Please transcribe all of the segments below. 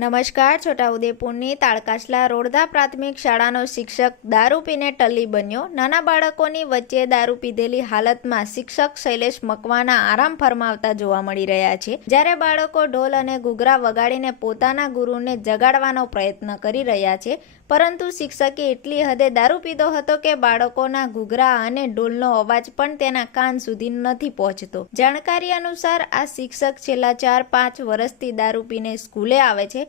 નમસ્કાર, છોટાઉદેપુરની તાળકાસલા રોડધા પ્રાથમિક શાળાનો શિક્ષક દારૂ પીને ટલ્લી બન્યો. નાના બાળકોની વચ્ચે દારૂ પીધેલી હાલતમાં શિક્ષક શૈલેષ મકવાના આરામ ફરમાવતા જોવા મળી રહ્યા છે. જ્યારે બાળકો ઢોલ અને ઘૂઘરા વગાડીને પોતાના ગુરુને જગાડવાનો પ્રયત્ન કરી રહ્યા છે, પરંતુ શિક્ષકે એટલી હદે દારૂ પીધો હતો કે બાળકોના ઘૂઘરા અને ઢોલનો અવાજ પણ તેના કાન સુધી નથી પહોંચતો. જાણકારી અનુસાર આ શિક્ષક છેલ્લા ચાર પાંચ વર્ષથી દારૂ પીને સ્કૂલે આવે છે.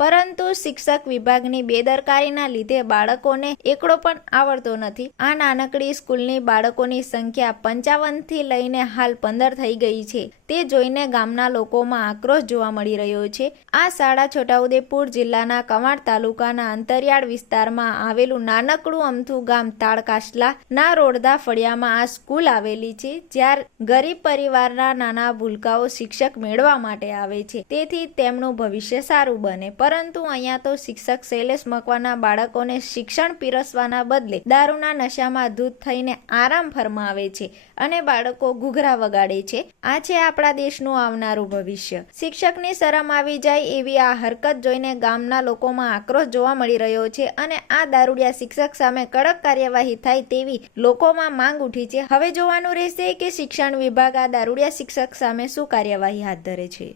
પરંતુ શિક્ષક વિભાગની બેદરકારીના લીધે બાળકોને એકડો પણ આવડતો નથી. આ નાનકડી સ્કૂલની બાળકોની સંખ્યા પંચાવનથી લઈને હાલ પંદર થઈ ગઈ છે. તે જોઈને ગામના લોકોમાં આક્રોશ જોવા મળી રહ્યો છે. આ શાળા છોટાઉદેપુર જિલ્લાના કવાડ તાલુકાના અંતરિયાળ વિસ્તારમાં આવેલું નાનકડું અમથું ગામ તાળકાસલા ના રોડદા ફળિયામાં આ સ્કૂલ આવેલી છે જ્યાં ગરીબ પરિવારના નાના ભૂલકાઓ શિક્ષક મેળવા માટે આવે છે. તેથી તેમનું ભવિષ્ય સારું બને. પરંતુ અહીંયા તો શિક્ષક શૈલેષ મકવાના બાળકોને શિક્ષણ પીરસવાના બદલે દારૂના નશામાં ધૂત થઈને આરામ ફરમાવે છે અને બાળકો ઘૂઘરા વગાડે છે. આ છે આપણા દેશનું આવનારું ભવિષ્ય. શિક્ષકની શરમ આવી જાય એવી આ હરકત જોઈને ગામના લોકોમાં આક્રોશ જોવા મળી રહ્યો છે અને આ દારૂડિયા શિક્ષક સામે કડક કાર્યવાહી થાય તેવી લોકોમાં માંગ ઉઠી છે. હવે જોવાનું રહેશે કે શિક્ષણ વિભાગ આ દારૂડિયા શિક્ષક સામે શું કાર્યવાહી હાથ ધરે છે.